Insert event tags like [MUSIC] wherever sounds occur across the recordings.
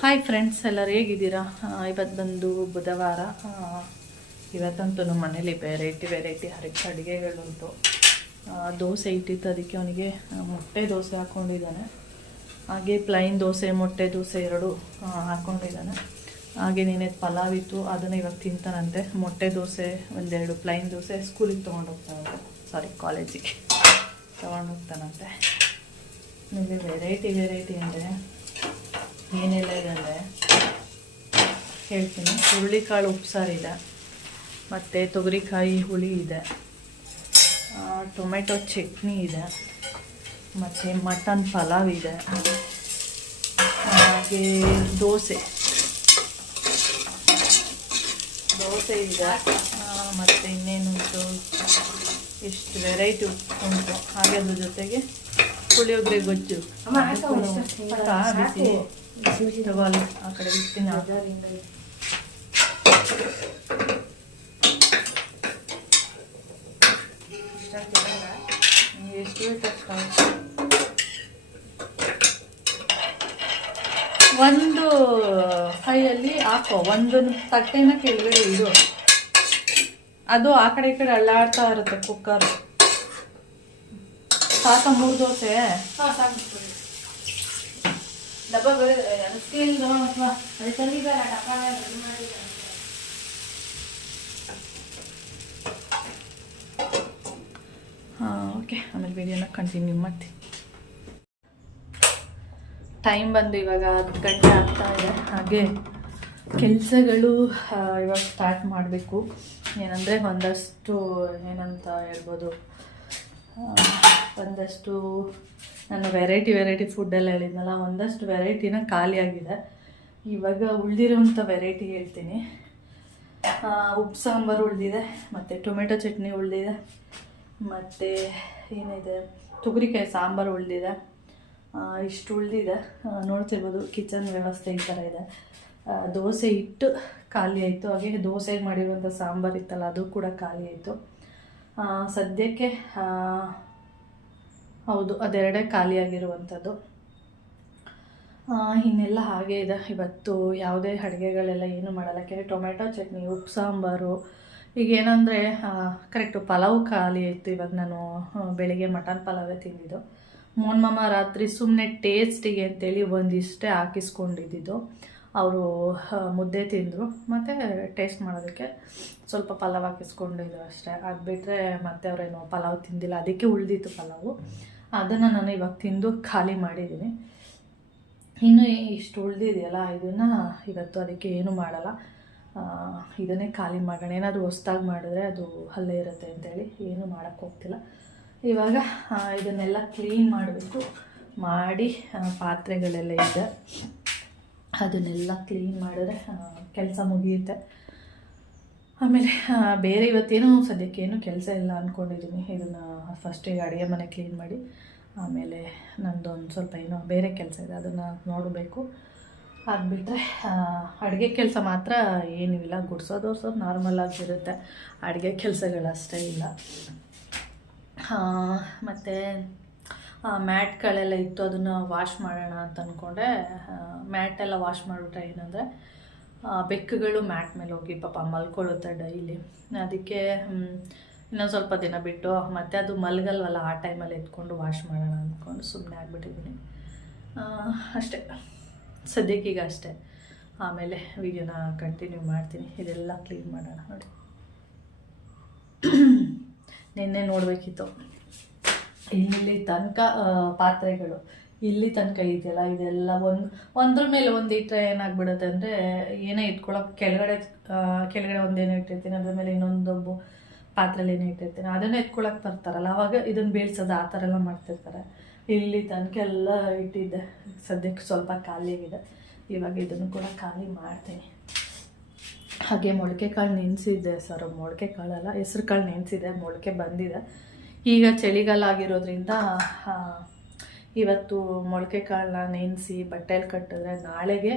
Hi friends ಎಲ್ಲರೂ ಹೇಗಿದ್ದೀರಾ? ಇವತ್ತು ಬಂದು ಬುಧವಾರ. ಇವತ್ತಂತೂ ನಮ್ಮ ಮನೇಲಿ ವೆರೈಟಿ ವೆರೈಟಿ ಹರಕೆ ಅಡುಗೆಗಳುಂಟು. ದೋಸೆ ಇಟ್ಟಿತ್ತು, ಅದಕ್ಕೆ ಅವನಿಗೆ ಮೊಟ್ಟೆ ದೋಸೆ ಹಾಕ್ಕೊಂಡಿದ್ದಾನೆ ಹಾಗೆ ಪ್ಲೈನ್ ದೋಸೆ, ಮೊಟ್ಟೆ ದೋಸೆ ಎರಡು ಹಾಕ್ಕೊಂಡಿದ್ದಾನೆ ಹಾಗೆ ನೀನೆ ಪಲಾವ್ ಇತ್ತು, ಅದನ್ನು ಇವಾಗ ತಿಂತಾನಂತೆ. ಮೊಟ್ಟೆ ದೋಸೆ, ಒಂದೆರಡು ಪ್ಲೈನ್ ದೋಸೆ ಸ್ಕೂಲಿಗೆ ತೊಗೊಂಡು ಹೋಗ್ತಾನಂತೆ ಸಾರಿ ಕಾಲೇಜಿಗೆ ತೊಗೊಂಡು ಹೋಗ್ತಾನಂತೆ ನಿಮಗೆ ವೆರೈಟಿ ವೆರೈಟಿ ಅಂದರೆ ಏನೆಲ್ಲ ಇದೆ ಅಂದರೆ ಹೇಳ್ತೀನಿ. ಹುರುಳಿಕಾಳು ಉಪ್ಸಾರಿದೆ. ಮತ್ತು ತೊಗರಿಕಾಯಿ ಹುಳಿ ಇದೆ. ಟೊಮೆಟೊ ಚಟ್ನಿ ಇದೆ. ಮತ್ತು ಮಟನ್ ಪಲಾವ್ ಇದೆ. ಹಾಗೆ ದೋಸೆ. ದೋಸೆ ಇದೆ. ಮತ್ತು ಇನ್ನೇನುಂಟು? ಎಷ್ಟು ವೆರೈಟಿ ಉಂಟು? ಹಾಗೆ ಅದ್ರ ಜೊತೆಗೆ ಪುಳಿಯೋಗರೆ ಗೊಜ್ಜು ಬಿಸಿ ಆ ಕಡೆ ಎಷ್ಟು ಒಂದು ಕೈಯಲ್ಲಿ ಹಾಕೋ. ಒಂದು ತಟ್ಟೆನ ಕೆಳಗಡೆ ಇಡು. ಅದು ಆ ಕಡೆ ಈ ಕಡೆ ಅಳ್ಳಾಡ್ತಾ ಇರುತ್ತೆ ಕುಕ್ಕರ್. ಸಾಕ ಮೂರು ದೋಸೆ. ಡಬ್ಬ ಸ್ಟೀಲ್ ಅಥವಾ ಅದು ತಂದಿದ್ದಾರೆ ಡಬ್ಬ ರೆಡಿ ಮಾಡಿದ್ದಾರೆ. ಹಾಂ ಓಕೆ. ಆಮೇಲೆ ವಿಡಿಯೋನ ಕಂಟಿನ್ಯೂ ಮಾಡ್ತೀನಿ ಟೈಮ್ ಬಂದು ಇವಾಗ ಹತ್ತು ಗಂಟೆ ಆಗ್ತಾ ಇದೆ. ಹಾಗೆ ಕೆಲಸಗಳು ಇವಾಗ ಸ್ಟಾರ್ಟ್ ಮಾಡಬೇಕು. ಏನಂದರೆ ಒಂದಷ್ಟು ಏನಂತ ಹೇಳ್ಬೋದು ಒಂದಷ್ಟು ನಾನು ವೆರೈಟಿ ವೆರೈಟಿ ಫುಡ್ಡೆಲ್ಲ ಹೇಳಿದ್ನಲ್ಲ, ಒಂದಷ್ಟು ವೆರೈಟಿನ ಖಾಲಿಯಾಗಿದೆ. ಇವಾಗ ಉಳಿದಿರೋಂಥ ವೆರೈಟಿ ಹೇಳ್ತೀನಿ. ಉಪ್ಪು, ಸಾಂಬಾರು ಉಳಿದಿದೆ, ಮತ್ತು ಟೊಮೆಟೊ ಚಟ್ನಿ ಉಳಿದಿದೆ, ಮತ್ತು ಏನಿದೆ, ತೊಗರಿಕಾಯಿ ಸಾಂಬಾರು ಉಳಿದಿದೆ. ಇಷ್ಟು ಉಳಿದಿದೆ. ನೋಡ್ತಿರ್ಬೋದು ಕಿಚನ್ ವ್ಯವಸ್ಥೆ ಈ ಥರ ಇದೆ. ದೋಸೆ ಹಿಟ್ಟು ಖಾಲಿ ಆಯಿತು. ಹಾಗೆ ದೋಸೆಗೆ ಮಾಡಿರುವಂಥ ಸಾಂಬಾರು ಇತ್ತಲ್ಲ, ಅದು ಕೂಡ ಖಾಲಿ ಆಯಿತು. ಸದ್ಯಕ್ಕೆ ಹೌದು, ಅದೆರಡೇ ಖಾಲಿಯಾಗಿರುವಂಥದ್ದು. ಇನ್ನೆಲ್ಲ ಹಾಗೆ ಇದೆ. ಇವತ್ತು ಯಾವುದೇ ಅಡುಗೆಗಳೆಲ್ಲ ಏನು ಮಾಡಲ್ಲ. ಯಾಕೆಂದರೆ ಟೊಮೆಟೊ ಚಟ್ನಿ, ಉಪ್ಪು ಸಾಂಬಾರು, ಈಗ ಏನಂದರೆ ಕರೆಕ್ಟು ಪಲಾವ್ ಖಾಲಿ ಇತ್ತು. ಇವಾಗ ನಾನು ಬೆಳಿಗ್ಗೆ ಮಟನ್ ಪಲಾವೇ ತಿಂದಿದ್ದು. ಮೋನ್ ಮಾಮ ರಾತ್ರಿ ಸುಮ್ಮನೆ ಟೇಸ್ಟಿಗೆ ಅಂತೇಳಿ ಒಂದಿಷ್ಟೇ ಹಾಕಿಸ್ಕೊಂಡಿದ್ದು ಅವರು ಮುದ್ದೆ ತಿಂದರು. ಮತ್ತು ಟೇಸ್ಟ್ ಮಾಡೋದಕ್ಕೆ ಸ್ವಲ್ಪ ಪಲಾವ್ ಹಾಕಿಸ್ಕೊಂಡಿದ್ರು ಅಷ್ಟೇ. ಅದು ಬಿಟ್ಟರೆ ಮತ್ತೆ ಅವರೇನು ಪಲಾವ್ ತಿಂದಿಲ್ಲ. ಅದಕ್ಕೆ ಉಳಿದಿತ್ತು ಪಲಾವು. ಅದನ್ನು ನಾನು ಇವಾಗ ತಿಂದು ಖಾಲಿ ಮಾಡಿದ್ದೀನಿ ಇನ್ನು ಇಷ್ಟು ಉಳಿದಿದೆಯಲ್ಲ, ಇದನ್ನು ಇವತ್ತು ಅದಕ್ಕೆ ಏನು ಮಾಡಲ್ಲ. ಇದನ್ನೇ ಖಾಲಿ ಮಾಡೋಣ. ಏನಾದರೂ ಹೊಸ್ದಾಗಿ ಮಾಡಿದ್ರೆ ಅದು ಅಲ್ಲೇ ಇರುತ್ತೆ ಅಂತೇಳಿ ಏನು ಮಾಡೋಕ್ಕೆ ಹೋಗ್ತಿಲ್ಲ. ಇವಾಗ ಇದನ್ನೆಲ್ಲ ಕ್ಲೀನ್ ಮಾಡಬೇಕು ಮಾಡಿ ಪಾತ್ರೆಗಳೆಲ್ಲ ಇದೆ. ಅದನ್ನೆಲ್ಲ ಕ್ಲೀನ್ ಮಾಡಿದ್ರೆ ಕೆಲಸ ಮುಗಿಯುತ್ತೆ. ಆಮೇಲೆ ಬೇರೆ ಇವತ್ತೇನು ಸದ್ಯಕ್ಕೆ ಏನು ಕೆಲಸ ಇಲ್ಲ ಅಂದ್ಕೊಂಡಿದ್ದೀನಿ ಇದನ್ನು ಫಸ್ಟಿಗೆ ಅಡುಗೆ ಮನೆ ಕ್ಲೀನ್ ಮಾಡಿ, ಆಮೇಲೆ ನಂದೊಂದು ಸ್ವಲ್ಪ ಏನೋ ಬೇರೆ ಕೆಲಸ ಇದೆ, ಅದನ್ನು ನೋಡಬೇಕು. ಆಗಿಬಿಟ್ರೆ ಅಡುಗೆ ಕೆಲಸ ಮಾತ್ರ ಏನೂ ಇಲ್ಲ. ಗುಡ್ಸೋದು ಒರ್ಸೋದು ನಾರ್ಮಲ್ ಆಗಿರುತ್ತೆ ಅಡುಗೆ ಕೆಲಸಗಳಷ್ಟೇ ಇಲ್ಲ. ಮತ್ತು ಮ್ಯಾಟ್ಗಳೆಲ್ಲ ಇತ್ತು, ಅದನ್ನು ವಾಶ್ ಮಾಡೋಣ ಅಂತ ಅಂದ್ಕೊಂಡೆ ಮ್ಯಾಟೆಲ್ಲ ವಾಶ್ ಮಾಡಿಬಿಟ್ರೆ ಏನಂದರೆ ಬೆಕ್ಕುಗಳು ಮ್ಯಾಟ್ ಮೇಲೆ ಹೋಗಿ ಪಾಪ ಮಲ್ಕೊಳ್ಳುತ್ತೆ ಡೈಲಿ. ಅದಕ್ಕೆ ಇನ್ನೊಂದು ಸ್ವಲ್ಪ ದಿನ ಬಿಟ್ಟು, ಮತ್ತೆ ಅದು ಮಲಗಲ್ವಲ್ಲ, ಆ ಟೈಮಲ್ಲಿ ಎತ್ಕೊಂಡು ವಾಶ್ ಮಾಡೋಣ ಅಂದ್ಕೊಂಡು ಸುಮ್ಮನೆ ಆಗಿಬಿಟ್ಟಿದ್ದೀನಿ. ಅಷ್ಟೇ. ಸದ್ಯಕ್ಕೀಗ ಅಷ್ಟೇ. ಆಮೇಲೆ ವಿಡಿಯೋನ ಕಂಟಿನ್ಯೂ ಮಾಡ್ತೀನಿ. ಇದೆಲ್ಲ ಕ್ಲೀನ್ ಮಾಡೋಣ ನೋಡಿ. [COUGHS] ನಿನ್ನೆ ನೋಡಬೇಕಿತ್ತು. ಇಲ್ಲಿ ತನಕ ಪಾತ್ರೆಗಳು ಇಲ್ಲಿ ತನಕ ಇದೆಯಲ್ಲ? ಇದೆಲ್ಲ ಒಂದು, ಒಂದ್ರ ಮೇಲೆ ಒಂದು ಇಟ್ಟರೆ ಏನಾಗ್ಬಿಡುತ್ತೆ ಅಂದರೆ ಏನೇ ಇಟ್ಕೊಳಕ್ಕೆ ಕೆಳಗಡೆ ಕೆಳಗಡೆ ಒಂದೇನೋ ಇಟ್ಟಿರ್ತೀನಿ, ಅದ್ರ ಮೇಲೆ ಇನ್ನೊಂದು ಪಾತ್ರೆಲಿ ಏನೋ ಇಟ್ಟಿರ್ತೀನಿ. ಅದನ್ನೇ ಎತ್ಕೊಳ್ಳೋಕೆ ಬರ್ತಾರಲ್ಲ, ಅವಾಗ ಇದನ್ನು ಬೀಳ್ಸೋದು ಆ ಥರ ಎಲ್ಲ ಮಾಡ್ತಿರ್ತಾರೆ. ಇಲ್ಲಿ ತನಕ ಎಲ್ಲ ಇಟ್ಟಿದ್ದೆ. ಸದ್ಯಕ್ಕೆ ಸ್ವಲ್ಪ ಖಾಲಿಯಾಗಿದೆ ಇವಾಗ ಇದನ್ನು ಕೂಡ ಖಾಲಿ ಮಾಡ್ತೀನಿ. ಹಾಗೆ ಮೊಳಕೆ ಕಾಳು ನೆನೆಸಿದ್ದೆ ಸರ್. ಮೊಳಕೆ ಕಾಳಲ್ಲ ಹೆಸ್ರು ಕಾಳು ನೆನೆಸಿದೆ ಮೊಳಕೆ ಬಂದಿದೆ. ಈಗ ಚಳಿಗಾಲ ಆಗಿರೋದ್ರಿಂದ ಇವತ್ತು ಮೊಳಕೆ ಕಾಳನ್ನ ನೆನೆಸಿ ಬಟ್ಟೆಯಲ್ಲಿ ಕಟ್ಟಿದ್ರೆ ನಾಳೆಗೆ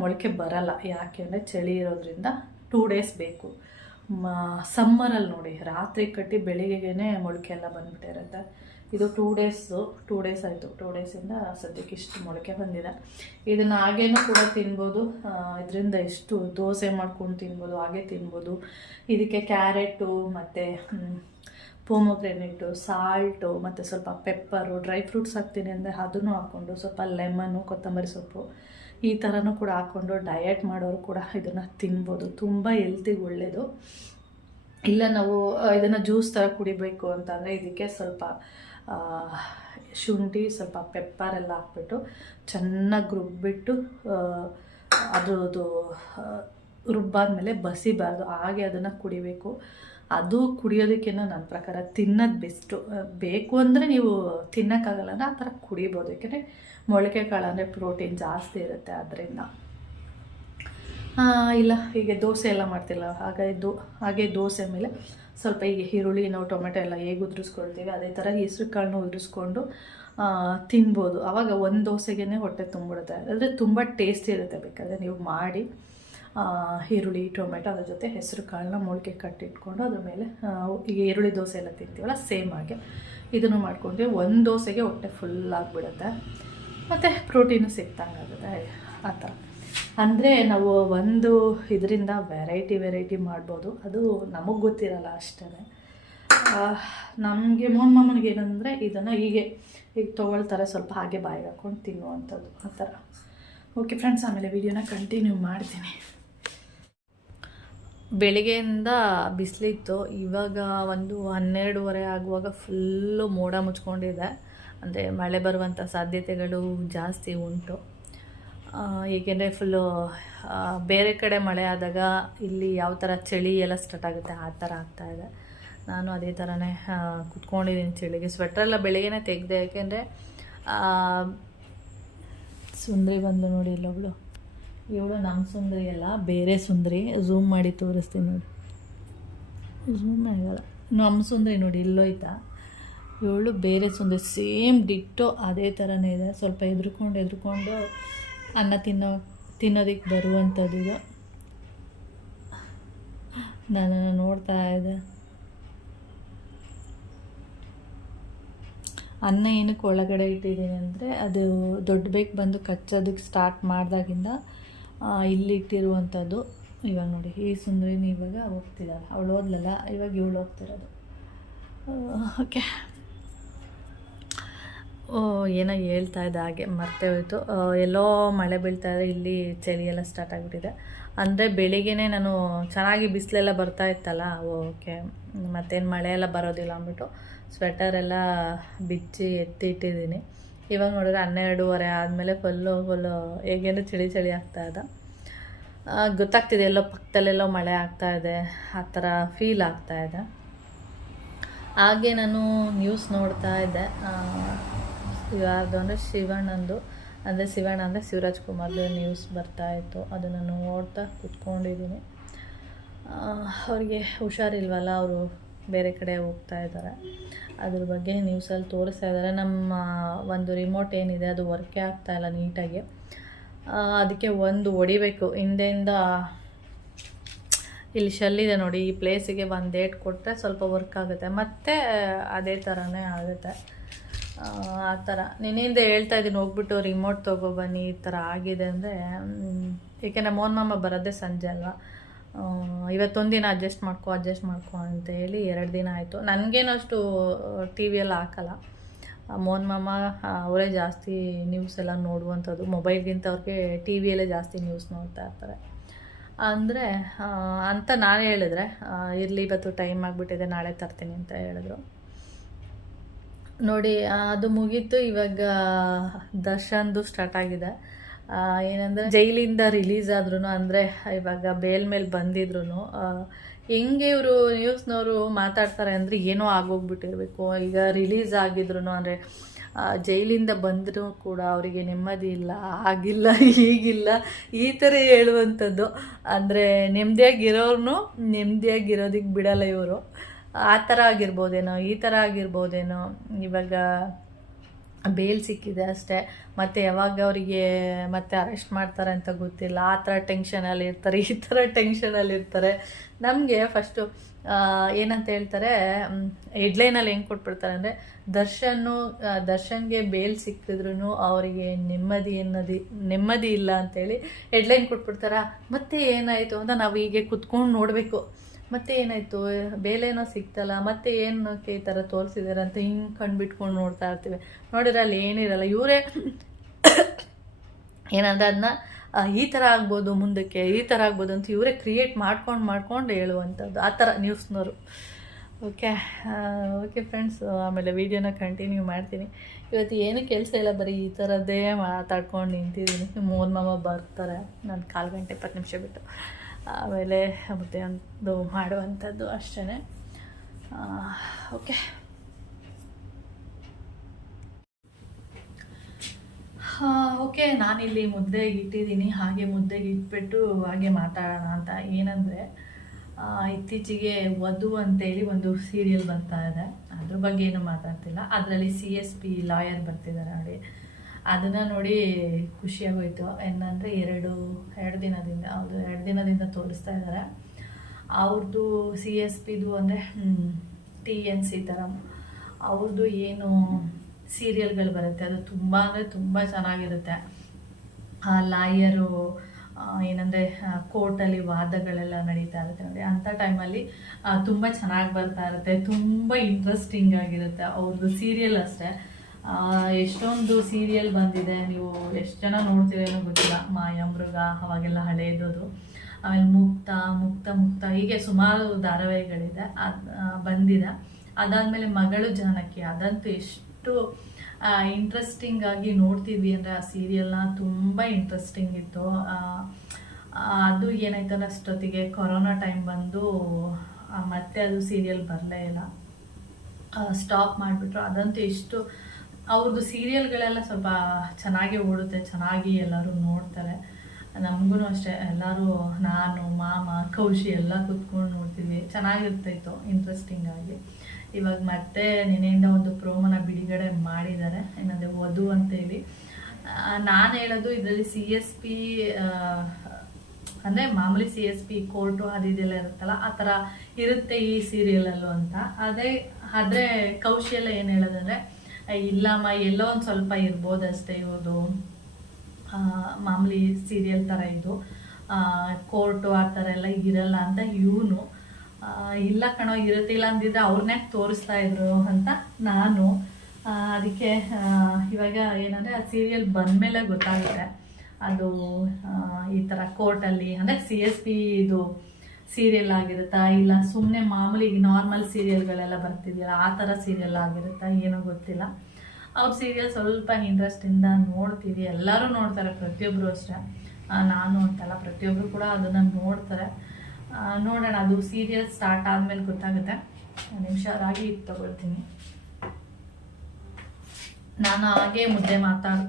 ಮೊಳಕೆ ಬರಲ್ಲ. ಯಾಕೆಂದರೆ ಚಳಿ ಇರೋದ್ರಿಂದ ಟೂ ಡೇಸ್ ಬೇಕು. ಸಮ್ಮರಲ್ಲಿ ನೋಡಿ, ರಾತ್ರಿ ಕಟ್ಟಿ ಬೆಳಿಗ್ಗೆಗೆ ಮೊಳಕೆ ಎಲ್ಲ ಬಂದುಬಿಟ್ಟಿರುತ್ತೆ. ಇದು ಟೂ ಡೇಸು ಟೂ ಡೇಸ್ ಆಯಿತು. ಟೂ ಡೇಸಿಂದ ಸದ್ಯಕ್ಕೆ ಇಷ್ಟು ಮೊಳಕೆ ಬಂದಿದೆ. ಇದನ್ನು ಹಾಗೇನೂ ಕೂಡ ತಿನ್ಬೋದು. ಇದರಿಂದ ಎಷ್ಟು ದೋಸೆ ಮಾಡ್ಕೊಂಡು ತಿನ್ಬೋದು, ಹಾಗೆ ತಿನ್ಬೋದು. ಇದಕ್ಕೆ ಕ್ಯಾರೆಟು, ಮತ್ತು ಪೋಮೊಗ್ರೆನೇಟು, ಸಾಲ್ಟು, ಮತ್ತು ಸ್ವಲ್ಪ ಪೆಪ್ಪರು, ಡ್ರೈ ಫ್ರೂಟ್ಸ್ ಹಾಕ್ತೀನಿ ಅಂದರೆ ಅದನ್ನು ಹಾಕ್ಕೊಂಡು ಸ್ವಲ್ಪ ಲೆಮನ್ನು ಕೊತ್ತಂಬರಿ ಸೊಪ್ಪು ಈ ಥರನೂ ಕೂಡ ಹಾಕ್ಕೊಂಡು ಡಯಟ್ ಮಾಡೋರು ಕೂಡ ಇದನ್ನು ತಿನ್ಬೋದು. ತುಂಬ ಹೆಲ್ತಿಗೆ ಒಳ್ಳೆಯದು ಇಲ್ಲ ನಾವು ಇದನ್ನು ಜ್ಯೂಸ್ ಥರ ಕುಡಿಬೇಕು ಅಂತಂದರೆ ಇದಕ್ಕೆ ಸ್ವಲ್ಪ ಶುಂಠಿ, ಸ್ವಲ್ಪ ಪೆಪ್ಪರ್ ಎಲ್ಲ ಹಾಕ್ಬಿಟ್ಟು ಚೆನ್ನಾಗಿ ರುಬ್ಬಿಟ್ಟು ಅದರದು ಅದ್ರದ್ದು ಮೇಲೆ ಬಸಿಬಾರ್ದು. ಹಾಗೆ ಅದನ್ನು ಕುಡಿಬೇಕು. ಅದು ಕುಡಿಯೋದಕ್ಕಿಂತ ನನ್ನ ಪ್ರಕಾರ ತಿನ್ನೋದು ಬೆಸ್ಟು. ಬೇಕು ಅಂದರೆ ನೀವು ತಿನ್ನೋಕ್ಕಾಗಲ್ಲ ಅಂದರೆ ಆ ಥರ ಕುಡಿಬೋದು. ಯಾಕೆಂದರೆ ಮೊಳಕೆ ಕಾಳು ಅಂದರೆ ಪ್ರೋಟೀನ್ ಜಾಸ್ತಿ ಇರುತ್ತೆ ಅದರಿಂದ ಇಲ್ಲ, ಹೀಗೆ ದೋಸೆ ಎಲ್ಲ ಮಾಡ್ತಿಲ್ಲ. ಹಾಗೆ ದೋ, ಹಾಗೆ ದೋಸೆ ಮೇಲೆ ಸ್ವಲ್ಪ ಈಗ ಈರುಳ್ಳಿ ನಾವು ಟೊಮೆಟೊ ಎಲ್ಲ ಹೇಗೆ ಉದುರಿಸ್ಕೊಳ್ತೀವಿ, ಅದೇ ಥರ ಹೆಸ್ರು ಕಾಳನ್ನ ಉದುರಿಸ್ಕೊಂಡು ತಿನ್ಬೋದು. ಆವಾಗ ಒಂದು ದೋಸೆಗೇ ಹೊಟ್ಟೆ ತುಂಬಿಡುತ್ತೆ. ಅಂದರೆ ತುಂಬ ಟೇಸ್ಟಿ ಇರುತ್ತೆ ಬೇಕಾದರೆ ನೀವು ಮಾಡಿ. ಈರುಳ್ಳಿ, ಟೊಮೆಟೊ ಅದ್ರ ಜೊತೆ ಹೆಸರು ಕಾಳನ್ನ ಮೊಳಕೆ ಕಟ್ಟಿಟ್ಕೊಂಡು ಅದ್ರ ಮೇಲೆ ಈಗ ಈರುಳ್ಳಿ ದೋಸೆ ಎಲ್ಲ ತಿಂತೀವಲ್ಲ, ಸೇಮ್ ಹಾಗೆ. ಇದನ್ನು ಮಾಡ್ಕೊಂಡ್ರೆ ಒಂದು ದೋಸೆಗೆ ಹೊಟ್ಟೆ ಫುಲ್ ಆಗಿಬಿಡುತ್ತೆ. ಮತ್ತು ಪ್ರೋಟೀನು ಸಿಕ್ತಂಗಾಗುತ್ತೆ ಆ ಥರ ಅಂದರೆ ನಾವು ಒಂದು ಇದರಿಂದ ವೆರೈಟಿ ವೆರೈಟಿ ಮಾಡ್ಬೋದು. ಅದು ನಮಗೆ ಗೊತ್ತಿರಲ್ಲ ಅಷ್ಟೇ ನಮಗೆ ಮೊಮ್ಮಮ್ಮನಿಗೆ ಏನಂದರೆ ಇದನ್ನು ಹೀಗೆ ಈಗ ತೊಗೊಳ್ತಾರೆ, ಸ್ವಲ್ಪ ಹಾಗೆ ಬಾಯಿಗೆ ಹಾಕ್ಕೊಂಡು ತಿನ್ನುವಂಥದ್ದು. ಆ ಥರ ಓಕೆ ಫ್ರೆಂಡ್ಸ್ ಆಮೇಲೆ ವೀಡಿಯೋನ ಕಂಟಿನ್ಯೂ ಮಾಡ್ತೀನಿ. ಬೆಳಿಗ್ಗೆಯಿಂದ ಬಿಸಿಲಿತ್ತು. ಇವಾಗ ಒಂದು ಹನ್ನೆರಡುವರೆ ಆಗುವಾಗ ಫುಲ್ಲು ಮೋಡ ಮುಚ್ಕೊಂಡಿದೆ. ಅಂದರೆ ಮಳೆ ಬರುವಂಥ ಸಾಧ್ಯತೆಗಳು ಜಾಸ್ತಿ ಉಂಟು. ಏಕೆಂದರೆ ಫುಲ್ಲು ಬೇರೆ ಕಡೆ ಮಳೆ ಆದಾಗ ಇಲ್ಲಿ ಯಾವ ಥರ ಚಳಿ ಎಲ್ಲ ಸ್ಟಾರ್ಟ್ ಆಗುತ್ತೆ, ಆ ಥರ ಆಗ್ತಾಯಿದೆ ನಾನು ಅದೇ ಥರನೇ ಕುತ್ಕೊಂಡಿದ್ದೀನಿ ಚಳಿಗೆ. ಸ್ವೆಟ್ರೆಲ್ಲ ಬೆಳಿಗ್ಗೆನೇ ತೆಗೆದೆ. ಯಾಕೆಂದರೆ ಸುಂದ್ರಿ ಬಂದು ನೋಡಿ ಇಲ್ಲೊಬ್ಳು. ಇವಳು ನಮ್ಮ ಸುಂದರಿ ಅಲ್ಲ, ಬೇರೆ ಸುಂದರಿ. ಝೂಮ್ ಮಾಡಿ ತೋರಿಸ್ತೀನಿ ನೋಡಿ. ಝೂಮ್ ಆಗಲ್ಲ. ನಮ್ಮ ಸುಂದರಿ ನೋಡಿ, ಇಲ್ಲೋಯ್ತಾ? ಇವಳು ಬೇರೆ ಸುಂದರಿ ಸೇಮ್ ಡಿಟ್ಟು ಅದೇ ಥರನೇ ಇದೆ. ಸ್ವಲ್ಪ ಎದ್ರುಕೊಂಡು ಎದ್ರುಕೊಂಡು ಅನ್ನ ತಿನ್ನೋ ತಿನ್ನೋದಕ್ಕೆ ಬರುವಂಥದ್ದು ಇದು ನನ್ನನ್ನು ನೋಡ್ತಾ ಇದೆ ಅನ್ನ ಏನಕ್ಕೆ ಒಳಗಡೆ ಇಟ್ಟಿದ್ದೀನಿ ಅಂದರೆ, ಅದು ದೊಡ್ಡ ಬೇಕು ಬಂದು ಕಚ್ಚೋದಕ್ಕೆ ಸ್ಟಾರ್ಟ್ ಮಾಡಿದಾಗಿಂದ ಇಲ್ಲಿ ಇಟ್ಟಿರುವಂಥದ್ದು. ಇವಾಗ ನೋಡಿ, ಈ ಸುಂದರಿನ ಇವಾಗ ಹೋಗ್ತಿದ್ದಾಳೆ. ಅವಳು ಓದ್ಲಲ್ಲ ಇವಾಗ ಇವಳು ಹೋಗ್ತಿರೋದು. ಓಕೆ. ಓ, ಏನೋ ಹೇಳ್ತಾ ಇದ್ದ ಹಾಗೆ, ಮರ್ತೇ ಹೋಯಿತು. ಎಲ್ಲೋ ಮಳೆ ಬೀಳ್ತಾ ಇದೆ, ಇಲ್ಲಿ ಚಳಿ ಎಲ್ಲ ಸ್ಟಾರ್ಟ್ ಆಗಿಬಿಟ್ಟಿದೆ. ಅಂದರೆ ಬೆಳಿಗ್ಗೆನೇ ನಾನು ಚೆನ್ನಾಗಿ ಬಿಸಿಲೆಲ್ಲ ಬರ್ತಾ ಇತ್ತಲ್ಲ, ಓಕೆ. ಮತ್ತೇನು ಮಳೆ ಎಲ್ಲ ಬರೋದಿಲ್ಲ ಅಂದ್ಬಿಟ್ಟು ಸ್ವೆಟರೆಲ್ಲ ಬಿಚ್ಚಿ ಎತ್ತಿ ಇಟ್ಟಿದ್ದೀನಿ. ಇವಾಗ ನೋಡಿದ್ರೆ ಹನ್ನೆರಡೂವರೆ ಆದಮೇಲೆ ಫುಲ್ಲು ಫುಲ್ಲು ಹೇಗೇನು ಚಳಿ ಚಳಿ ಆಗ್ತಾ ಇದೆ. ಆ, ಗೊತ್ತಾಗ್ತಿದೆ ಎಲ್ಲೋ ಪಕ್ಕದಲ್ಲೆಲ್ಲೋ ಮಳೆ ಆಗ್ತಾ ಇದೆ ಆ ಥರ ಫೀಲ್ ಆಗ್ತಾ ಇದೆ. ಹಾಗೆ ನಾನು ನ್ಯೂಸ್ ನೋಡ್ತಾ ಇದ್ದೆ. ಯಾರ್ದು ಅಂದರೆ ಶಿವಣ್ಣಂದು ಅಂದರೆ ಶಿವಣ್ಣ ಅಂದರೆ ಶಿವರಾಜ್ ಕುಮಾರ್ದು ನ್ಯೂಸ್ ಬರ್ತಾ ಇತ್ತು. ಅದನ್ನು ನೋಡ್ತಾ ಕುತ್ಕೊಂಡಿದ್ದೀನಿ. ಅವ್ರಿಗೆ ಹುಷಾರಿಲ್ವಲ್ಲ ಅವರು? ಬೇರೆ ಕಡೆ ಹೋಗ್ತಾ ಇದ್ದಾರೆ. ಅದ್ರ ಬಗ್ಗೆ ನ್ಯೂಸಲ್ಲಿ ತೋರಿಸ್ತಾ ಇದ್ದಾರೆ. ನಮ್ಮ ಒಂದು ರಿಮೋಟ್ ಏನಿದೆ ಅದು ವರ್ಕೇ ಇಲ್ಲ ನೀಟಾಗಿ ಅದಕ್ಕೆ ಒಂದು ಹೊಡಿಬೇಕು. ಹಿಂದೆಯಿಂದ ಇಲ್ಲಿ ಶೆಲ್ಲಿದೆ ನೋಡಿ. ಈ ಪ್ಲೇಸಿಗೆ ಒಂದು ಡೇಟ್ ಕೊಟ್ಟರೆ ಸ್ವಲ್ಪ ವರ್ಕ್ ಆಗುತ್ತೆ. ಮತ್ತೆ ಅದೇ ಥರನೇ ಆಗುತ್ತೆ. ಆ, ಥರ. ನಿನ್ನಿಂದ ಹೇಳ್ತಾ ಇದ್ದೀನಿ ಹೋಗ್ಬಿಟ್ಟು ರಿಮೋಟ್ ತೊಗೊಬನ್ನಿ ಈ ಥರ ಆಗಿದೆ ಅಂದರೆ ಏಕೆಂದರೆ ಮೋನ್ ಮಾಮ ಬರೋದೇ ಸಂಜೆ ಅಲ್ವಾ? ಆ, ಇವತ್ತೊಂದು ದಿನ ಅಡ್ಜಸ್ಟ್ ಮಾಡ್ಕೊ ಅಡ್ಜಸ್ಟ್ ಮಾಡ್ಕೊ ಅಂತ ಹೇಳಿ ಎರಡು ದಿನ ಆಯಿತು. ನನಗೇನು ಅಷ್ಟು ಟಿ ವಿಯಲ್ಲಿ ಹಾಕಲ್ಲ. ಮೋಹನ್ ಮಾಮ ಅವರೇ ಜಾಸ್ತಿ ನ್ಯೂಸ್ ಎಲ್ಲ ನೋಡುವಂಥದ್ದು ಮೊಬೈಲ್ಗಿಂತ ಅವ್ರಿಗೆ ಟಿ ವಿಯಲ್ಲೇ ಜಾಸ್ತಿ ನ್ಯೂಸ್ ನೋಡ್ತಾ ಇರ್ತಾರೆ. ಅಂದರೆ ಅಂತ ನಾನು ಹೇಳಿದ್ರೆ ಇರಲಿ ಇವತ್ತು ಟೈಮ್ ಆಗಿಬಿಟ್ಟಿದೆ ನಾಳೆ ತರ್ತೀನಿ ಅಂತ ಹೇಳಿದ್ರು. ನೋಡಿ ಅದು ಮುಗೀತು. ಇವಾಗ ದರ್ಶನ್ದು ಸ್ಟಾರ್ಟ್ ಆಗಿದೆ. ಏನಂದ್ರೆ ಜೈಲಿಂದ ರಿಲೀಸ್ ಆದ್ರೂ ಅಂದರೆ, ಇವಾಗ ಬೇಲ್ ಮೇಲೆ ಬಂದಿದ್ರು ಹೆಂಗೆ ಇವರು ನ್ಯೂಸ್ನವರು ಮಾತಾಡ್ತಾರೆ ಅಂದರೆ ಏನೋ ಆಗೋಗ್ಬಿಟ್ಟಿರಬೇಕು. ಈಗ ರಿಲೀಸ್ ಆಗಿದ್ರು ಅಂದರೆ ಜೈಲಿಂದ ಬಂದರೂ ಕೂಡ ಅವರಿಗೆ ನೆಮ್ಮದಿ ಇಲ್ಲ, ಆಗಿಲ್ಲ ಹೀಗಿಲ್ಲ ಈ ಥರ ಹೇಳುವಂಥದ್ದು. ಅಂದರೆ ನೆಮ್ಮದಿಯಾಗಿರೋರ್ನು ನೆಮ್ಮದಿಯಾಗಿರೋದಕ್ಕೆ ಬಿಡಲ್ಲ ಇವರು. ಆ ಥರ ಆಗಿರ್ಬೋದೇನೋ, ಈ ಥರ ಆಗಿರ್ಬೋದೇನೋ, ಇವಾಗ ಬೇಲ್ ಸಿಕ್ಕಿದೆ ಅಷ್ಟೇ. ಮತ್ತು ಯಾವಾಗ ಅವರಿಗೆ ಮತ್ತೆ ಅರೆಸ್ಟ್ ಮಾಡ್ತಾರೆ ಅಂತ ಗೊತ್ತಿಲ್ಲ. ಆ ಥರ ಟೆನ್ಷನಲ್ಲಿ ಇರ್ತಾರೆ, ಈ ಥರ ಟೆನ್ಷನಲ್ಲಿ ಇರ್ತಾರೆ. ನಮಗೆ ಫಸ್ಟು ಏನಂತ ಹೇಳ್ತಾರೆ ಹೆಡ್ಲೈನಲ್ಲಿ ಹೆಂಗೆ ಕೊಟ್ಬಿಡ್ತಾರೆ ಅಂದರೆ, ದರ್ಶನ್ನು ದರ್ಶನ್ಗೆ ಬೇಲ್ ಸಿಕ್ಕಿದ್ರು ಅವರಿಗೆ ನೆಮ್ಮದಿ ಅನ್ನೋದು, ನೆಮ್ಮದಿ ಇಲ್ಲ ಅಂತೇಳಿ ಹೆಡ್ಲೈನ್ ಕೊಟ್ಬಿಡ್ತಾರ? ಮತ್ತೆ ಏನಾಯಿತು ಅಂತ ನಾವು ಹೀಗೆ ಕುತ್ಕೊಂಡು ನೋಡಬೇಕು. ಮತ್ತೆ ಏನಾಯಿತು? ಬೇಲೇನೋ ಸಿಕ್ತಲ್ಲ, ಮತ್ತೆ ಏನಕ್ಕೆ ಈ ಥರ ತೋರಿಸಿದಾರೆ ಅಂತ ಹಿಂಗೆ ಕಣ್ಬಿಟ್ಕೊಂಡು ನೋಡ್ತಾ ಇರ್ತೀವಿ. ನೋಡಿದ್ರೆ ಅಲ್ಲಿ ಏನಿರಲ್ಲ, ಇವರೇ ಏನಂದ್ರೆ ಅದನ್ನ ಈ ಥರ ಆಗ್ಬೋದು ಮುಂದಕ್ಕೆ, ಈ ಥರ ಆಗ್ಬೋದು ಅಂತ ಇವರೇ ಕ್ರಿಯೇಟ್ ಮಾಡ್ಕೊಂಡು ಮಾಡ್ಕೊಂಡು ಹೇಳುವಂಥದ್ದು. ಆ ಥರ ನ್ಯೂಸ್ನವರು ಓಕೆ ಓಕೆ ಫ್ರೆಂಡ್ಸ್ ಆಮೇಲೆ ವೀಡಿಯೋನ ಕಂಟಿನ್ಯೂ ಮಾಡ್ತೀನಿ. ಇವತ್ತು ಏನು ಕೆಲಸ ಇಲ್ಲ, ಬರೀ ಈ ಥರದ್ದೇ ಮಾತಾಡ್ಕೊಂಡು ನಿಂತಿದ್ದೀನಿ. ಮೂರು ಮಾಮ ಬರ್ತಾರೆ. ನಾನು ಕಾಲು ಗಂಟೆ ಇಪ್ಪತ್ತು ನಿಮಿಷ ಬಿಟ್ಟು. ಆಮೇಲೆ ಮತ್ತೆ ಒಂದು ಮಾಡುವಂಥದ್ದು ಅಷ್ಟೇ ಓಕೆ. ಓಕೆ, ನಾನಿಲ್ಲಿ ಮುದ್ದೆಗೆ ಇಟ್ಟಿದ್ದೀನಿ. ಹಾಗೆ ಮುದ್ದೆಗೆ ಇಟ್ಬಿಟ್ಟು ಹಾಗೆ ಮಾತಾಡೋಣ ಅಂತ ಏನಂದರೆ ಇತ್ತೀಚೆಗೆ ವಧು ಅಂತೇಳಿ ಒಂದು ಸೀರಿಯಲ್ ಬರ್ತಾ ಇದೆ. ಅದ್ರ ಬಗ್ಗೆ ಏನು ಮಾತಾಡ್ತಿಲ್ಲ. ಅದರಲ್ಲಿ ಸಿ ಎಸ್ ಪಿ ಲಾಯರ್ ಬರ್ತಿದ್ದಾರೆ ನೋಡಿ. ಅದನ್ನು ನೋಡಿ ಖುಷಿಯಾಗೋಯ್ತು. ಏನಂದರೆ ಎರಡು ಎರಡು ದಿನದಿಂದ, ಹೌದು, ಎರಡು ದಿನದಿಂದ ತೋರಿಸ್ತಾ ಇದ್ದಾರೆ. ಅವ್ರದ್ದು ಸಿ ಎಸ್ ಪಿದು ಅಂದರೆ ಟಿ ಎನ್ ಸಿ ಥರ ಅವ್ರದ್ದು ಏನು ಸೀರಿಯಲ್ಗಳು ಬರುತ್ತೆ, ಅದು ತುಂಬ ಅಂದರೆ ತುಂಬ ಚೆನ್ನಾಗಿರುತ್ತೆ. ಆ, ಲಾಯರು ಏನಂದರೆ ಕೋರ್ಟಲ್ಲಿ ವಾದಗಳೆಲ್ಲ ನಡೀತಾ ಇರುತ್ತೆ ನೋಡಿ. ಅಂಥ ಟೈಮಲ್ಲಿ ತುಂಬ ಚೆನ್ನಾಗಿ ಬರ್ತಾ ಇರುತ್ತೆ. ತುಂಬ ಇಂಟ್ರೆಸ್ಟಿಂಗ್ ಆಗಿರುತ್ತೆ ಅವ್ರದ್ದು ಸೀರಿಯಲ್ ಅಷ್ಟೇ. ಎಷ್ಟೊಂದು ಸೀರಿಯಲ್ ಬಂದಿದೆ, ನೀವು ಎಷ್ಟು ಜನ ನೋಡ್ತೀರೇನೋ ಗೊತ್ತಿಲ್ಲ. ಮಾಯಾಮೃಗ ಅವಾಗೆಲ್ಲ ಹಳೆಯದದು. ಆಮೇಲೆ ಮುಕ್ತ ಮುಕ್ತ ಮುಕ್ತ, ಹೀಗೆ ಸುಮಾರು ಧಾರಾವಾಹಿಗಳಿದೆ. ಅದು ಬಂದಿದೆ. ಅದಾದಮೇಲೆ ಮಗಳು ಜಾನಕಿ. ಅದಂತೂ ಎಷ್ಟು ಇಂಟ್ರೆಸ್ಟಿಂಗ್ ಆಗಿ ನೋಡ್ತಿದ್ವಿ ಅಂದರೆ ಆ ಸೀರಿಯಲ್ನ ತುಂಬ ಇಂಟ್ರೆಸ್ಟಿಂಗ್ ಇತ್ತು. ಅದು ಏನಾಯ್ತಲ್ಲ, ಅಷ್ಟೊತ್ತಿಗೆ ಕೊರೋನಾ ಟೈಮ್ ಬಂದು ಮತ್ತೆ ಅದು ಸೀರಿಯಲ್ ಬರಲೇ ಇಲ್ಲ. ಸ್ಟಾಪ್ ಮಾಡಿಬಿಟ್ರು. ಅದಂತೂ ಎಷ್ಟು ಅವ್ರದ್ದು ಸೀರಿಯಲ್ಗಳೆಲ್ಲ ಸ್ವಲ್ಪ ಚೆನ್ನಾಗಿ ಓಡುತ್ತೆ, ಚೆನ್ನಾಗಿ ಎಲ್ಲರೂ ನೋಡ್ತಾರೆ. ನಮಗೂ ಅಷ್ಟೇ, ಎಲ್ಲರೂ ನಾನು, ಮಾಮ, ಕೌಶಿ ಎಲ್ಲ ಕುತ್ಕೊಂಡು ನೋಡ್ತೀವಿ. ಚೆನ್ನಾಗಿರ್ತಾಯಿತ್ತು ಇಂಟ್ರೆಸ್ಟಿಂಗ್ ಆಗಿ. ಇವಾಗ ಮತ್ತೆ ನಿನ್ನೆಯಿಂದ ಒಂದು ಪ್ರೋಮನ ಬಿಡುಗಡೆ ಮಾಡಿದ್ದಾರೆ, ಏನಂದರೆ ವಧು ಅಂತೇಳಿ. ನಾನು ಹೇಳೋದು ಇದರಲ್ಲಿ ಸಿ ಎಸ್ ಪಿ ಅಂದರೆ ಮಾಮೂಲಿ ಸಿ ಎಸ್ ಪಿ ಕೋರ್ಟು ಅದು ಇದೆಲ್ಲ ಇರುತ್ತಲ್ಲ, ಆ ಥರ ಇರುತ್ತೆ ಈ ಸೀರಿಯಲಲ್ಲೂ ಅಂತ. ಅದೇ, ಆದರೆ ಕೌಶಲ್ಯ ಏನು ಹೇಳೋದಂದ್ರೆ ಇಲ್ಲಮ್ಮ ಎಲ್ಲೋ ಒಂದು ಸ್ವಲ್ಪ ಇರ್ಬೋದು ಅಷ್ಟೇ ಇವ್ರದ್ದು ಆ, ಮಾಮೂಲಿ ಸೀರಿಯಲ್ ಥರ ಇದು. ಕೋರ್ಟು ಆ ಥರ ಎಲ್ಲ ಇರಲ್ಲ ಅಂತ ಇವನು. ಇಲ್ಲ ಕಣೋ ಇರುತ್ತಿಲ್ಲ ಅಂದಿದ್ರೆ ಅವ್ರನ್ನೇ ತೋರಿಸ್ತಾ ಇದ್ರು ಅಂತ ನಾನು ಅದಕ್ಕೆ ಇವಾಗ ಏನಂದರೆ ಆ ಸೀರಿಯಲ್ ಬಂದಮೇಲೆ ಗೊತ್ತಾಗುತ್ತೆ. ಅದು ಈ ಥರ ಕೋರ್ಟಲ್ಲಿ ಅಂದರೆ ಸಿ ಎಸ್ ಪಿ ಇದು ಸೀರಿಯಲ್ ಆಗಿರುತ್ತಾ? ಇಲ್ಲ ಸುಮ್ಮನೆ ಮಾಮೂಲಿ ನಾರ್ಮಲ್ ಸೀರಿಯಲ್ಗಳೆಲ್ಲ ಬರ್ತಿದೆಯಲ್ಲ, ಆ ಥರ ಸೀರಿಯಲ್ ಆಗಿರುತ್ತಾ? ಏನೂ ಗೊತ್ತಿಲ್ಲ. ಅವ್ರ ಸೀರಿಯಲ್ ಸ್ವಲ್ಪ ಇಂಟ್ರೆಸ್ಟಿಂದ ನೋಡ್ತೀವಿ. ಎಲ್ಲರೂ ನೋಡ್ತಾರೆ ಪ್ರತಿಯೊಬ್ಬರು ಅಷ್ಟೇ. ನಾನು ಅಂತಲ್ಲ ಪ್ರತಿಯೊಬ್ಬರು ಕೂಡ ಅದನ್ನು ನೋಡ್ತಾರೆ. ನೋಡೋಣ, ಅದು ಸೀರಿಯಲ್ ಸ್ಟಾರ್ಟ್ ಆದಮೇಲೆ ಗೊತ್ತಾಗುತ್ತೆ. ನಿಮಿಷ, ರಾಗಿ ತಗೊಳ್ತೀನಿ. ನಾನು ಹಾಗೆ ಮುದ್ದೆ ಮಾತಾಡ್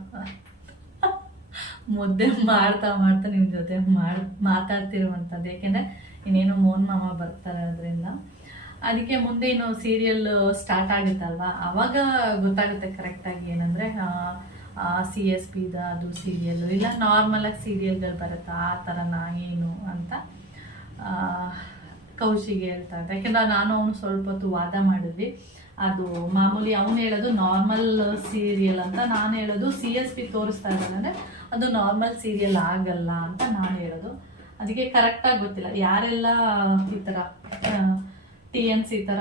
ಮುದ್ದೆ ಮಾಡ್ತಾ ಮಾಡ್ತಾ ನಿಮ್ಮ ಜೊತೆ ಮಾಡ್, ಮಾತಾಡ್ತಿರುವಂಥದ್ದು. ಯಾಕೆಂದರೆ ಇನ್ನೇನು ಮೋನ್ ಮಾಮ ಬರ್ತಾರೆ ಅದರಿಂದ. ಅದಕ್ಕೆ ಮುಂದೆ ಇನ್ನು ಸೀರಿಯಲ್ ಸ್ಟಾರ್ಟ್ ಆಗುತ್ತಲ್ವಾ? ಅವಾಗ ಗೊತ್ತಾಗುತ್ತೆ ಕರೆಕ್ಟಾಗಿ ಏನಂದರೆ ಸಿ ಎಸ್ ಪಿದ ಅದು ಸೀರಿಯಲ್ಲು ಇಲ್ಲ ನಾರ್ಮಲಾಗಿ ಸೀರಿಯಲ್ಗಳು ಬರುತ್ತಾ? ಆ ಥರನಾ ಏನು ಅಂತ ಕೌಶಿಗೆ ಹೇಳ್ತಾ ಇದ್ದೆ ಯಾಕೆಂದ್ರೆ ನಾನು ಅವನು ಸ್ವಲ್ಪ ಹೊತ್ತು ವಾದ ಮಾಡಿದ್ವಿ. ಅದು ಮಾಮೂಲಿ ಅವನು ಹೇಳೋದು ನಾರ್ಮಲ್ ಸೀರಿಯಲ್ ಅಂತ, ನಾನು ಹೇಳೋದು ಸಿ ಎಸ್ ಪಿ ತೋರಿಸ್ತಾ ಇದ್ದಾನೆ ಅದು ನಾರ್ಮಲ್ ಸೀರಿಯಲ್ ಆಗಲ್ಲ ಅಂತ ನಾನು ಹೇಳೋದು. ಅದಕ್ಕೆ ಕರೆಕ್ಟಾಗಿ ಗೊತ್ತಿಲ್ಲ. ಯಾರೆಲ್ಲ ಈ ಥರ ಟಿ ಎನ್ ಸಿ ಥರ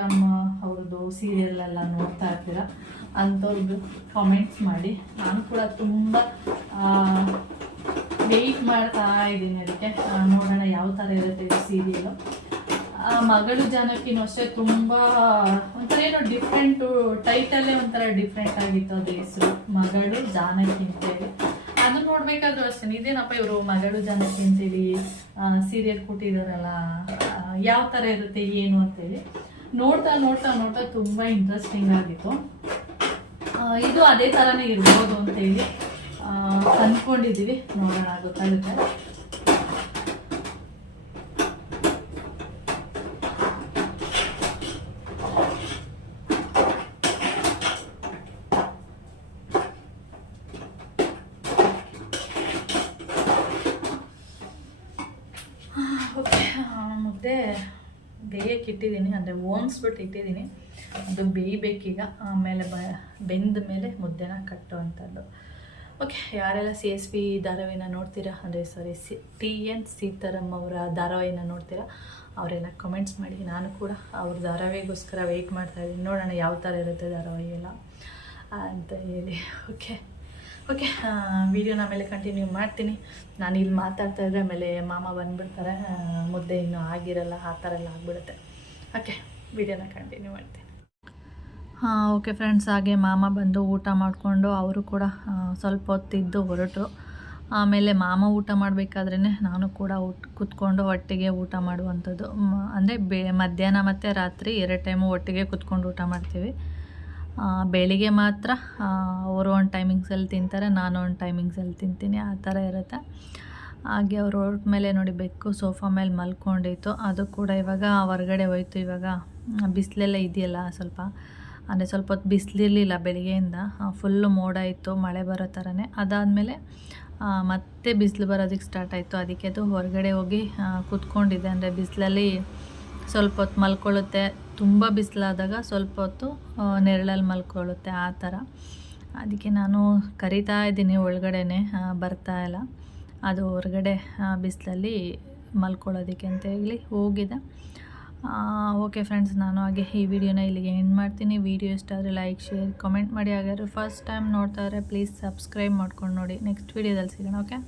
ಅವ್ರದ್ದು ಸೀರಿಯಲ್ ಎಲ್ಲ ನೋಡ್ತಾ ಇರ್ತೀರ ಅಂಥವ್ರದ್ದು ಕಾಮೆಂಟ್ಸ್ ಮಾಡಿ. ನಾನು ಕೂಡ ತುಂಬ ವೆಯ್ಟ್ ಮಾಡ್ತಾ ಇದ್ದೀನಿ ಅದಕ್ಕೆ. ನೋಡೋಣ ಯಾವ ಥರ ಇರುತ್ತೆ ಇದು ಸೀರಿಯಲು ಮಗಳು ಜಾನಕಿನೂ ಅಷ್ಟೇ ತುಂಬ, ಒಂಥರ ಏನೋ ಡಿಫ್ರೆಂಟು ಟೈಟಲ್ಲೇ ಒಂಥರ ಡಿಫ್ರೆಂಟ್ ಆಗಿತ್ತು ಅದು ಹೆಸರು. ಮಗಳು ಜಾನಕಿ ಅಂತೇಳಿ ಅದು ನೋಡ್ಬೇಕಾದ್ರೂ ಅಷ್ಟೇ. ಇದೇನಪ್ಪ ಇವರು ಮಗಳು ಜನಕ್ಕೆ ಅಂತೇಳಿ ಸೀರಿಯಲ್ ಕೊಟ್ಟಿದಾರಲ್ಲ ಯಾವ ಥರ ಇರುತ್ತೆ, ಏನು ಅಂತೇಳಿ. ನೋಡ್ತಾ ನೋಡ್ತಾ ನೋಡ್ತಾ ತುಂಬ ಇಂಟ್ರೆಸ್ಟಿಂಗ್ ಆಗಿತ್ತು. ಇದು ಅದೇ ಥರನೇ ಇರ್ಬೋದು ಅಂತೇಳಿ ಅಂದ್ಕೊಂಡಿದ್ದೀವಿ ನೋಡೋಣ, ಗೊತ್ತಾಗುತ್ತೆ ಮುದ್ದೆ ಬೇಯಕ್ಕೆ ಇಟ್ಟಿದ್ದೀನಿ ಓನ್ಸ್ಬಿಟ್ಟು ಇಟ್ಟಿದ್ದೀನಿ ಅದು ಬೇಯಬೇಕೀಗ. ಆಮೇಲೆ ಬ, ಬೆಂದ ಮೇಲೆ ಮುದ್ದೆನ ಕಟ್ಟುವಂಥದ್ದು. ಓಕೆ ಯಾರೆಲ್ಲ ಸಿ ಎಸ್ ಪಿ ಧಾರಾವಾಹಿನ ನೋಡ್ತೀರಾ? ಅಂದರೆ sorry C T N Seetharam ಅವರ ಧಾರಾವಾಹಿನ ನೋಡ್ತೀರಾ? ಅವರೆಲ್ಲ ಕಮೆಂಟ್ಸ್ ಮಾಡಿ. ನಾನು ಕೂಡ ಅವ್ರ ಧಾರಾವಾಹಿಗೋಸ್ಕರ ವೆಯ್ಟ್ ಮಾಡ್ತಾ ಇದ್ದೀನಿ. ನೋಡೋಣ ಯಾವ ಥರ ಇರುತ್ತೆ ಧಾರಾವಾಹಿ ಎಲ್ಲ ಅಂತ ಹೇಳಿ. ಓಕೆ ಓಕೆ ವಿಡಿಯೋನ ಆಮೇಲೆ ಕಂಟಿನ್ಯೂ ಮಾಡ್ತೀನಿ. ನಾನು ಇಲ್ಲಿ ಮಾತಾಡ್ತಾ ಇದ್ರೆ ಆಮೇಲೆ ಮಾಮ ಬಂದುಬಿಡ್ತಾರೆ. ಮುದ್ದೆ ಇನ್ನೂ ಆಗಿರಲ್ಲ, ಆ ಥರ ಎಲ್ಲ ಆಗಿಬಿಡುತ್ತೆ. ಓಕೆ ವಿಡಿಯೋನ ಕಂಟಿನ್ಯೂ ಮಾಡ್ತೀನಿ ಹಾಂ ಓಕೆ ಫ್ರೆಂಡ್ಸ್ ಹಾಗೆ ಮಾಮ ಬಂದು ಊಟ ಮಾಡಿಕೊಂಡು ಅವರು ಕೂಡ ಸ್ವಲ್ಪ ಹೊತ್ತಿದ್ದು ಹೊರಟರು. ಆಮೇಲೆ ಮಾಮ ಊಟ ಮಾಡಬೇಕಾದ್ರೇ ನಾನು ಕೂಡ ಊಟ, ಕೂತ್ಕೊಂಡು ಒಟ್ಟಿಗೆ ಊಟ ಮಾಡುವಂಥದ್ದು. ಅಂದರೆ ಬೆ, ಮಧ್ಯಾಹ್ನ ಮತ್ತು ರಾತ್ರಿ ಎರಡು ಟೈಮು ಒಟ್ಟಿಗೆ ಕೂತ್ಕೊಂಡು ಊಟ ಮಾಡ್ತೀವಿ. ಬೆಳಿಗ್ಗೆ ಮಾತ್ರ ಅವರು ಒಂದು ಟೈಮಿಂಗ್ಸಲ್ಲಿ ತಿಂತಾರೆ, ನಾನು ಒಂದು ಟೈಮಿಂಗ್ಸಲ್ಲಿ ತಿಂತೀನಿ, ಆ ಥರ ಇರುತ್ತೆ. ಹಾಗೆ ಅವ್ರು ಹೊರಟ ಮೇಲೆ ನೋಡಿ ಬೆಕ್ಕು ಸೋಫಾ ಮೇಲೆ ಮಲ್ಕೊಂಡಿತ್ತು. ಅದು ಕೂಡ ಇವಾಗ ಹೊರಗಡೆ ಹೋಯ್ತು ಇವಾಗ. ಬಿಸಿಲೆಲ್ಲ ಇದೆಯಲ್ಲ ಸ್ವಲ್ಪ. ಅಂದರೆ ಸ್ವಲ್ಪ ಹೊತ್ತು ಬಿಸಿಲಿರಲಿಲ್ಲ ಬೆಳಿಗ್ಗೆಯಿಂದ. ಫುಲ್ಲು ಮೋಡ ಇತ್ತು, ಮಳೆ ಬರೋ ಥರನೇ ಅದಾದಮೇಲೆ ಮತ್ತೆ ಬಿಸಿಲು ಬರೋದಕ್ಕೆ ಸ್ಟಾರ್ಟ್ ಆಯಿತು. ಅದಕ್ಕೆ ಅದು ಹೊರಗಡೆ ಹೋಗಿ ಕೂತ್ಕೊಂಡಿದೆ ಅಂದರೆ ಬಿಸಿಲಲ್ಲಿ ಸ್ವಲ್ಪ ಹೊತ್ತು ಮಲ್ಕೊಳ್ಳುತ್ತೆ. ತುಂಬ ಬಿಸಿಲಾದಾಗ ಸ್ವಲ್ಪ ಹೊತ್ತು ನೆರಳಲ್ಲಿ ಮಲ್ಕೊಳ್ಳುತ್ತೆ ಆ ಥರ. ಅದಕ್ಕೆ ನಾನು ಕರಿತಾ ಇದ್ದೀನಿ ಒಳಗಡೆನೆ ಬರ್ತಾ ಇಲ್ಲ. ಅದು ಹೊರಗಡೆ ಬಿಸಿಲಲ್ಲಿ ಮಲ್ಕೊಳ್ಳೋದಕ್ಕೆ ಅಂತ ಹೇಳಿ ಹೋಗಿದೆ ಓಕೆ ಫ್ರೆಂಡ್ಸ್ ನಾನು ಹಾಗೆ ಈ ವಿಡಿಯೋನ ಇಲ್ಲಿಗೆ ಎಂಡ್ ಮಾಡ್ತೀನಿ. ವಿಡಿಯೋ ಇಷ್ಟ ಆದರೆ ಲೈಕ್ ಶೇರ್ ಕಮೆಂಟ್ ಮಾಡಿ. ಹಾಗಾದ್ರೆ ಫಸ್ಟ್ ಟೈಮ್ ನೋಡ್ತಾ ಇದ್ರೆ ಪ್ಲೀಸ್ ಸಬ್ಸ್ಕ್ರೈಬ್ ಮಾಡ್ಕೊಂಡು ನೋಡಿ. ನೆಕ್ಸ್ಟ್ ವಿಡಿಯೋದಲ್ಲಿ ಸಿಗೋಣ ಓಕೆ